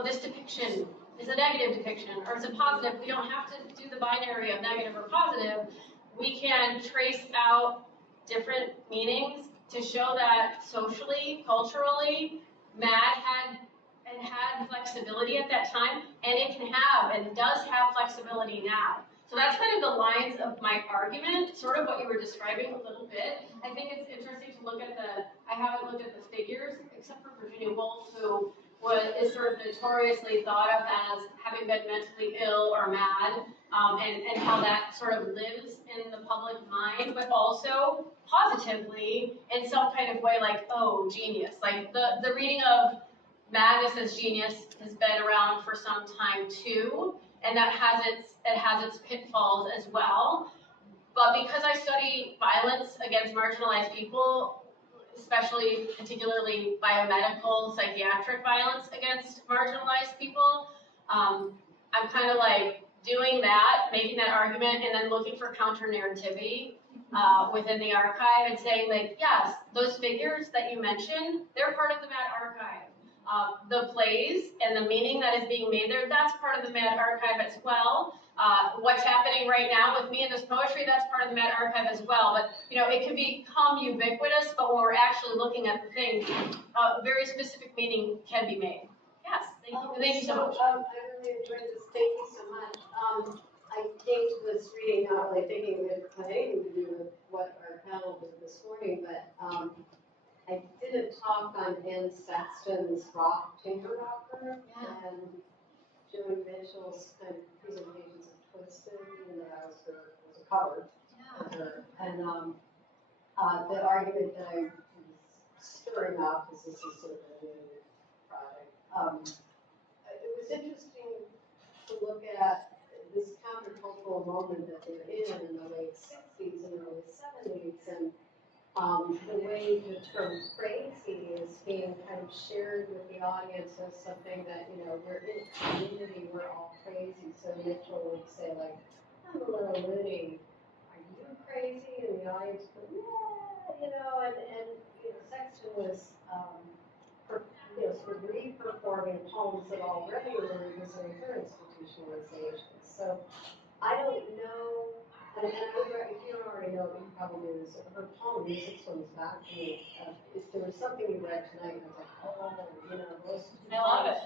well, this depiction is a negative depiction, or it's a positive. We don't have to do the binary of negative or positive. We can trace out different meanings to show that socially, culturally, MAD had flexibility at that time, and it can have and does have flexibility now. So that's kind of the lines of my argument, sort of what you were describing a little bit. I think it's interesting to look at I haven't looked at the figures, except for Virginia Woolf, who is sort of notoriously thought of as having been mentally ill or mad, and how that sort of lives in the public mind, but also positively in some kind of way, like, oh, genius. Like the reading of madness as genius has been around for some time too, and that has its pitfalls as well. But because I study violence against marginalized people, especially particularly biomedical, psychiatric violence against marginalized people, I'm kind of like doing that, making that argument, and then looking for counter-narrativity within the archive and saying, like, yes, those figures that you mentioned, they're part of the MAD archive. The plays and the meaning that is being made there, that's part of the MAD archive as well. What's happening right now with me in this poetry, that's part of the MAD archive as well. But, you know, it can become ubiquitous, but when we're actually looking at the things, very specific meaning can be made. Yes, thank you. Thank you so much. I really enjoyed this. Thank you so much. I came to this reading not really thinking it had anything to do with what our panel did this morning, but I did a talk on Anne Sexton's rock, chamber rocker, and Joan Mitchell's kind of presentations of Twisted, even though I was a cover of her. And the argument that I was stirring up, because this is sort of a new project, it was interesting to look at this countercultural moment that they're in the late 60s and early 70s, and the way the term crazy is being kind of shared with the audience as something that, you know, we're in a community, we're all crazy. So Mitchell would say, like, I'm a little loony. Are you crazy? And the audience would, yeah, you know, and you know, Sexton was, you know, sort of re-performing poems that already were resisting her institutionalization. So I don't know. And if you don't already know, you probably do this. Her poem, Music Swims Back to Me, if there was something you read tonight, I was like, oh, you know, those I love it.